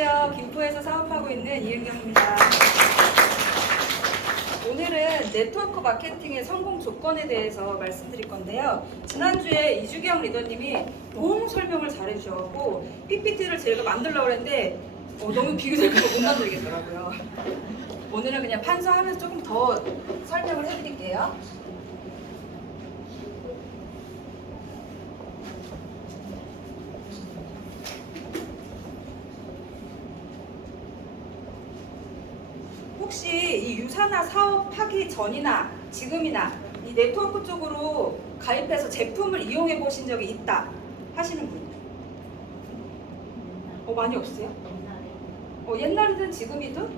안녕하세요. 김포에서 사업하고 있는 이은경입니다. 오늘은 네트워크 마케팅의 성공 조건에 대해서 말씀드릴 건데요. 지난주에 이주경 리더님이 너무 설명을 잘해주셔서 PPT를 제가 만들려고 했는데 너무 비교될까봐 못 만들겠더라고요. 오늘은 그냥 판서하면서 조금 더 설명을 해드릴게요. 혹시 이 유사나 사업하기 전이나 지금이나 이 네트워크 쪽으로 가입해서 제품을 이용해 보신 적이 있다 하시는 분? 많이 없어요? 옛날이든 지금이든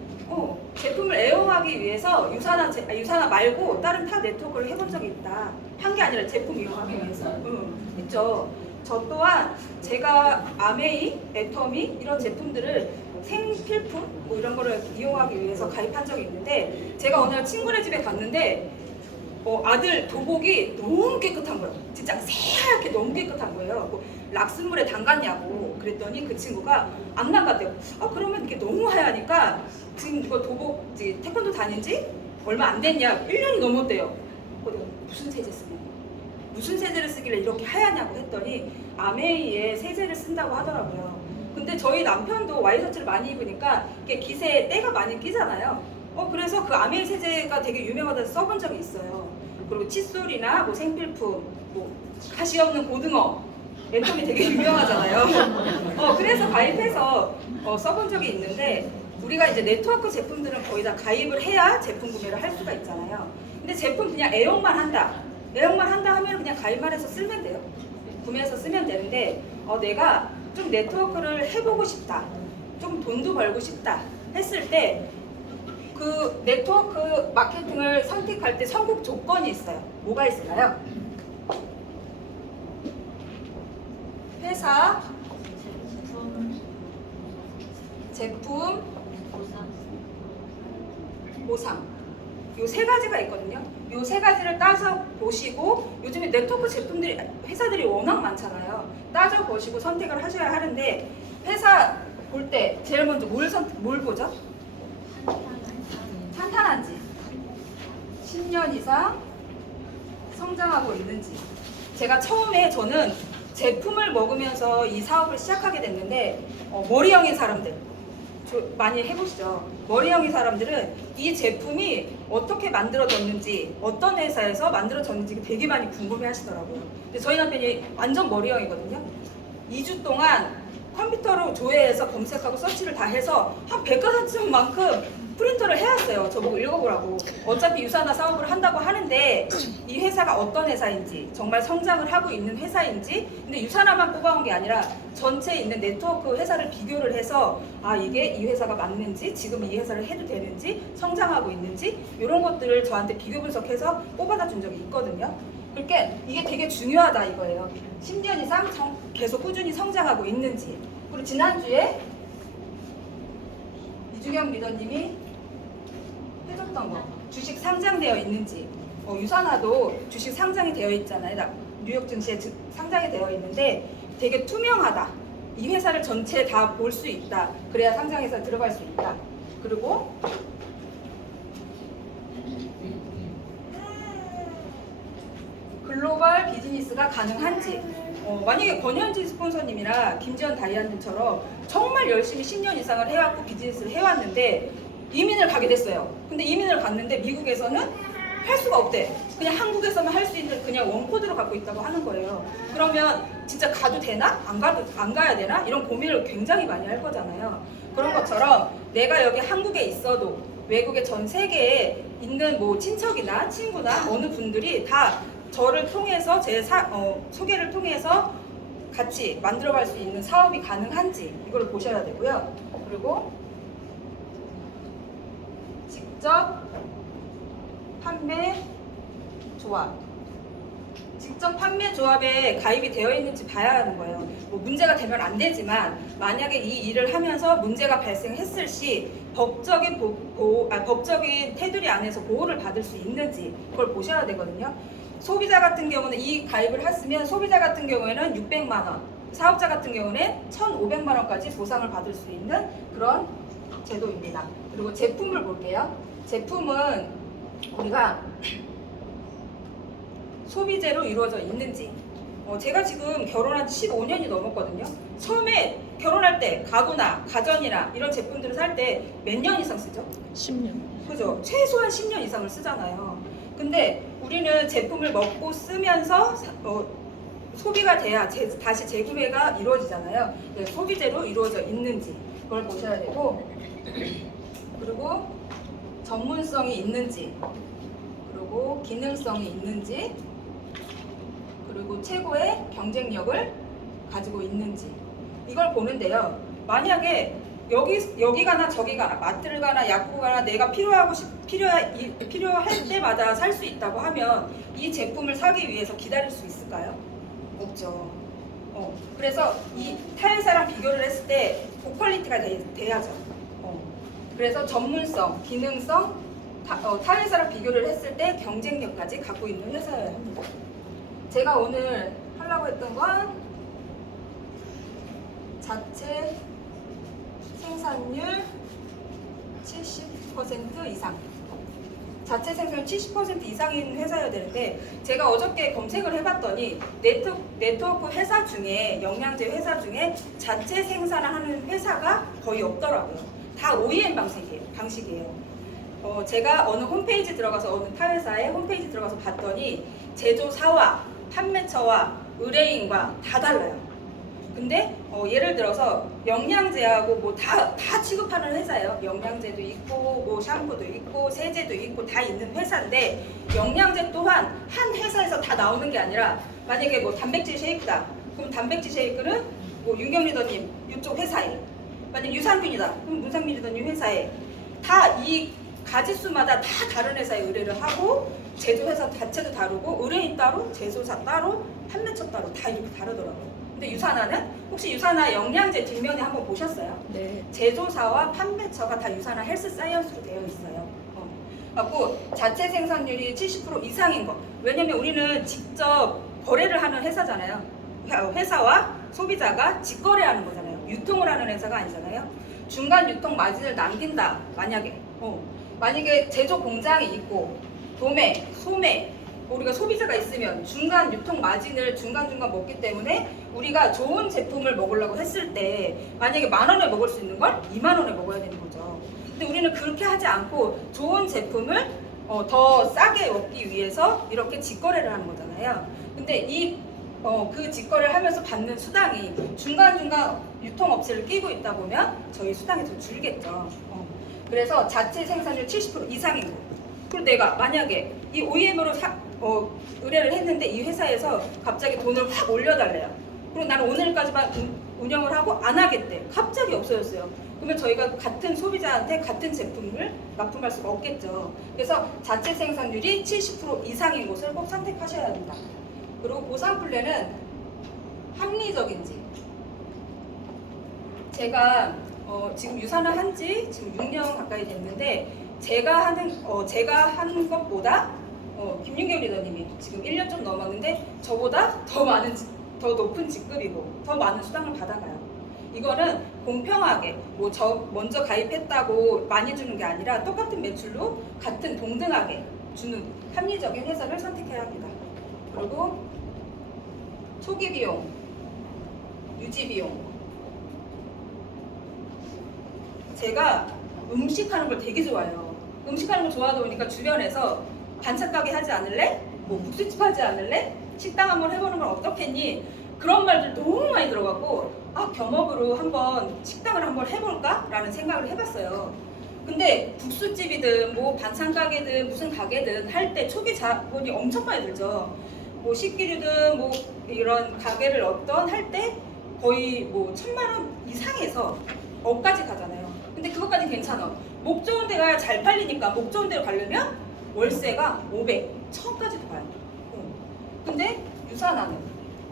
제품을 애용하기 위해서 유사나 말고 다른 타 네트워크를 해본 적이 있다. 한 게 아니라 제품 이용하기 위해서. 있죠. 저 또한 제가 아메이, 애터미 이런 제품들을 생필품 뭐 이런 거를 이용하기 위해서 가입한 적이 있는데, 제가 어느 날 친구네 집에 갔는데 아들 도복이 너무 깨끗한 거예요. 진짜 새하얗게 너무 깨끗한 거예요. 뭐 락스물에 담갔냐고 그랬더니 그 친구가 안 담갔대요. 그러면 이게 너무 하얘니까 지금 이거 도복 태권도 다닌 지 얼마 안 됐냐, 1년이 넘었대요. 무슨 세제 쓰냐, 무슨 세제를 쓰길래 이렇게 하얗냐고 했더니 아메이의 세제를 쓴다고 하더라고요. 근데 저희 남편도 와이셔츠를 많이 입으니까 이게 깃에 때가 많이 끼잖아요. 그래서 그 아메이 세제가 되게 유명하다고 써본 적이 있어요. 그리고 칫솔이나 뭐 생필품, 뭐 가시 없는 고등어, 애터미 되게 유명하잖아요. 그래서 가입해서 써본 적이 있는데, 우리가 이제 네트워크 제품들은 거의 다 가입을 해야 제품 구매를 할 수가 있잖아요. 근데 제품 그냥 애용만 한다 하면 그냥 가입만 해서 쓰면 돼요. 구매해서 쓰면 되는데, 내가 좀 네트워크를 해보고 싶다, 좀 돈도 벌고 싶다 했을 때 그 네트워크 마케팅을 선택할 때 선곡 조건이 있어요. 뭐가 있을까요? 회사, 제품, 보상. 요 세 가지가 있거든요. 요 세 가지를 따져 보시고, 요즘에 네트워크 제품들이, 회사들이 워낙 많잖아요. 따져 보시고 선택을 하셔야 하는데, 회사 볼 때 제일 먼저 뭘 보죠? 탄탄한지, 10년 이상 성장하고 있는지. 제가 처음에 저는 제품을 먹으면서 이 사업을 시작하게 됐는데, 머리형인 사람들 많이 해보시죠. 머리형인 사람들은 이 제품이 어떻게 만들어졌는지, 어떤 회사에서 만들어졌는지 되게 많이 궁금해 하시더라고요. 근데 저희 남편이 완전 머리형이거든요. 2주 동안 컴퓨터로 조회해서 검색하고 서치를 다 해서 한 100가지만큼 프린터를 해왔어요. 저보고 읽어보라고. 어차피 유사나 사업을 한다고 하는데 이 회사가 어떤 회사인지, 정말 성장을 하고 있는 회사인지, 근데 유사나만 뽑아온 게 아니라 전체에 있는 네트워크 회사를 비교를 해서 이게 이 회사가 맞는지, 지금 이 회사를 해도 되는지, 성장하고 있는지, 이런 것들을 저한테 비교 분석해서 뽑아다 준 적이 있거든요. 그러니까 이게 되게 중요하다 이거예요. 10년 이상 계속 꾸준히 성장하고 있는지. 그리고 지난주에 이주경 리더님이 해줬던 거, 주식 상장되어 있는지. 유사나도 주식 상장이 되어 있잖아요. 뉴욕 증시에 상장이 되어 있는데 되게 투명하다. 이 회사를 전체 다 볼 수 있다. 그래야 상장해서 들어갈 수 있다. 그리고 글로벌 비즈니스가 가능한지. 만약에 권현진 스폰서님이나 김지현 다이아님처럼 정말 열심히 10년 이상을 해왔고 비즈니스를 해왔는데 이민을 가게 됐어요. 근데 이민을 갔는데 미국에서는 할 수가 없대. 그냥 한국에서만 할 수 있는 그냥 원코드로 갖고 있다고 하는 거예요. 그러면 진짜 가도 되나? 안 가야 되나? 이런 고민을 굉장히 많이 할 거잖아요. 그런 것처럼 내가 여기 한국에 있어도 외국의 전 세계에 있는 뭐 친척이나 친구나 어느 분들이 다 저를 통해서 소개를 통해서 같이 만들어갈 수 있는 사업이 가능한지, 이걸 보셔야 되고요. 그리고 직접 판매 조합, 직접 판매 조합에 가입이 되어 있는지 봐야 하는 거예요. 뭐 문제가 되면 안 되지만 만약에 이 일을 하면서 문제가 발생했을 시 법적인 법적인 테두리 안에서 보호를 받을 수 있는지, 그걸 보셔야 되거든요. 소비자 같은 경우는 이 가입을 했으면 소비자 같은 경우에는 600만 원, 사업자 같은 경우는 1,500만 원까지 보상을 받을 수 있는 그런 제도입니다. 그리고 제품을 볼게요. 제품은 우리가 소비재로 이루어져 있는지, 제가 지금 결혼한 지 15년이 넘었거든요. 처음에 결혼할 때 가구나 가전이나 이런 제품들을 살 때 몇 년 이상 쓰죠? 10년. 그죠? 최소한 10년 이상을 쓰잖아요. 근데 우리는 제품을 먹고 쓰면서 소비가 돼야 다시 재구매가 이루어지잖아요. 소비재로 이루어져 있는지 그걸 보셔야 되고, 그리고 전문성이 있는지, 그리고 기능성이 있는지, 그리고 최고의 경쟁력을 가지고 있는지, 이걸 보는데요. 만약에 여기 가나 저기 가나, 마트를 가나 약국 가나 내가 필요할 때마다 살 수 있다고 하면 이 제품을 사기 위해서 기다릴 수 있을까요? 없죠. 그래서 이 타회사랑 비교를 했을 때 고퀄리티가 돼야죠. 그래서 전문성, 기능성, 타회사랑 비교를 했을 때 경쟁력까지 갖고 있는 회사여야 합니다. 제가 오늘 하려고 했던 건 자체 생산률 70% 이상, 자체 생산률 70% 이상인 회사여야 되는데, 제가 어저께 검색을 해봤더니 네트워크 회사 중에, 영양제 회사 중에 자체 생산을 하는 회사가 거의 없더라고요. 다 OEM 방식이에요. 제가 어느 홈페이지 들어가서, 어느 타회사의 홈페이지 들어가서 봤더니 제조사와 판매처와 의뢰인과 다 달라요. 근데 예를 들어서 영양제하고 뭐 다 취급하는 회사예요. 영양제도 있고 뭐 샴푸도 있고 세제도 있고 다 있는 회사인데, 영양제 또한 한 회사에서 다 나오는 게 아니라, 만약에 뭐 단백질 쉐이크다, 그럼 단백질 쉐이크는 뭐 윤경 리더님 이쪽 회사에, 만약 유산균이다, 그럼 문상민 리더님 회사에, 다 이 가지수마다 다 다른 회사에 의뢰를 하고, 제조회사 자체도 다르고, 의뢰인 따로, 제조사 따로, 판매처 따로 다 이렇게 다르더라고요. 근데 유산화는, 혹시 유산화 영양제 뒷면에 한번 보셨어요? 네. 제조사와 판매처가 다 유산화 헬스 사이언스로 되어 있어요. 그리고 자체 생산률이 70% 이상인 거. 왜냐면 우리는 직접 거래를 하는 회사잖아요. 회사와 소비자가 직거래하는 거잖아요. 유통을 하는 회사가 아니잖아요. 중간 유통 마진을 남긴다. 만약에 제조 공장이 있고 도매, 소매, 우리가 소비자가 있으면 중간 유통 마진을 중간중간 먹기 때문에, 우리가 좋은 제품을 먹으려고 했을 때 만약에 10,000원에 먹을 수 있는 걸 20,000원에 먹어야 되는 거죠. 근데 우리는 그렇게 하지 않고 좋은 제품을 더 싸게 먹기 위해서 이렇게 직거래를 하는 거잖아요. 근데 그 직거래를 하면서 받는 수당이 중간중간 유통업체를 끼고 있다 보면 저희 수당이 더 줄겠죠. 그래서 자체 생산률 70% 이상인 거. 그리고 내가 만약에 이 OEM으로 의뢰를 했는데 이 회사에서 갑자기 돈을 확 올려달래요. 그리고 나는 오늘까지만 운영을 하고 안 하겠대. 갑자기 없어졌어요. 그러면 저희가 같은 소비자한테 같은 제품을 납품할 수가 없겠죠. 그래서 자체 생산률이 70% 이상인 곳을 꼭 선택하셔야 합니다. 그리고 보상 플랜은 합리적인지. 제가 지금 유산화 한지 지금 6년 가까이 됐는데, 제가 하는 것보다 김윤경 리더님이 지금 1년 좀 넘었는데 저보다 더 높은 직급이고 더 많은 수당을 받아가요. 이거는 공평하게 먼저 가입했다고 많이 주는 게 아니라 똑같은 매출로 같은 동등하게 주는 합리적인 회사를 선택해야 합니다. 그리고 초기 비용, 유지 비용. 제가 음식하는 걸 되게 좋아해요. 음식하는 걸 좋아하다 보니까 주변에서 반찬 가게 하지 않을래? 뭐 국수집 하지 않을래? 식당 한번 해보는 건 어떻겠니? 그런 말들 너무 많이 들어가고, 겸업으로 한번 식당을 한번 해볼까? 라는 생각을 해봤어요. 근데 국수집이든 뭐 반찬 가게든 무슨 가게든 할 때 초기 자본이 엄청 많이 들죠. 뭐 식기류든 뭐 이런 가게를 할 때 거의 뭐 1,000만 원 이상에서 억까지 가잖아요. 근데 그것까지 괜찮아. 목 좋은 데가 잘 팔리니까 목 좋은 데로 가려면 월세가 500, 1,000까지도 가요. 근데 유산화는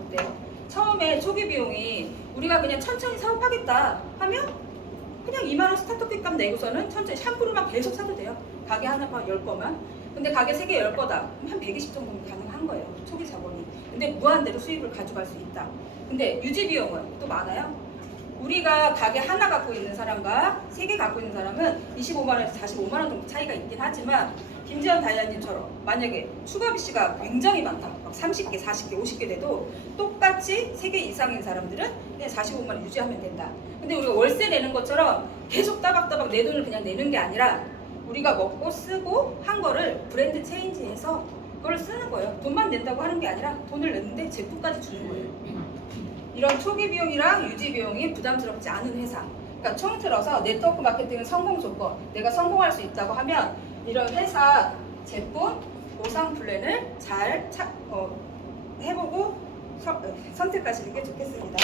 어때요? 처음에 초기 비용이 우리가 그냥 천천히 사업하겠다 하면 그냥 2만 원 스타트업 값 내고서는 천천히 샴푸를만 계속 사도 돼요. 가게 하나 10번만. 근데 가게 3개 열 거다. 그럼 한 120 정도는 가능한 거예요. 초기 자본이. 근데 무한대로 수입을 가져갈 수 있다. 근데 유지 비용은 또 많아요. 우리가 가게 하나 갖고 있는 사람과 3개 갖고 있는 사람은 25만 원에서 45만 원 정도 차이가 있긴 하지만 김지연 다이아님처럼 만약에 추가 비씨가 굉장히 많다. 막 30개, 40개, 50개 돼도 똑같이 3개 이상인 사람들은 그냥 45만 원 유지하면 된다. 근데 우리가 월세 내는 것처럼 계속 따박따박 내 돈을 그냥 내는 게 아니라 우리가 먹고 쓰고 한 거를 브랜드 체인지해서 그걸 쓰는 거예요. 돈만 낸다고 하는 게 아니라 돈을 냈는데 제품까지 주는 거예요. 이런 초기 비용이랑 유지 비용이 부담스럽지 않은 회사. 그러니까 총 틀어서 네트워크 마케팅은 성공 조건. 내가 성공할 수 있다고 하면 이런 회사 제품 보상 플랜을 잘 해보고 선택하시는 게 좋겠습니다.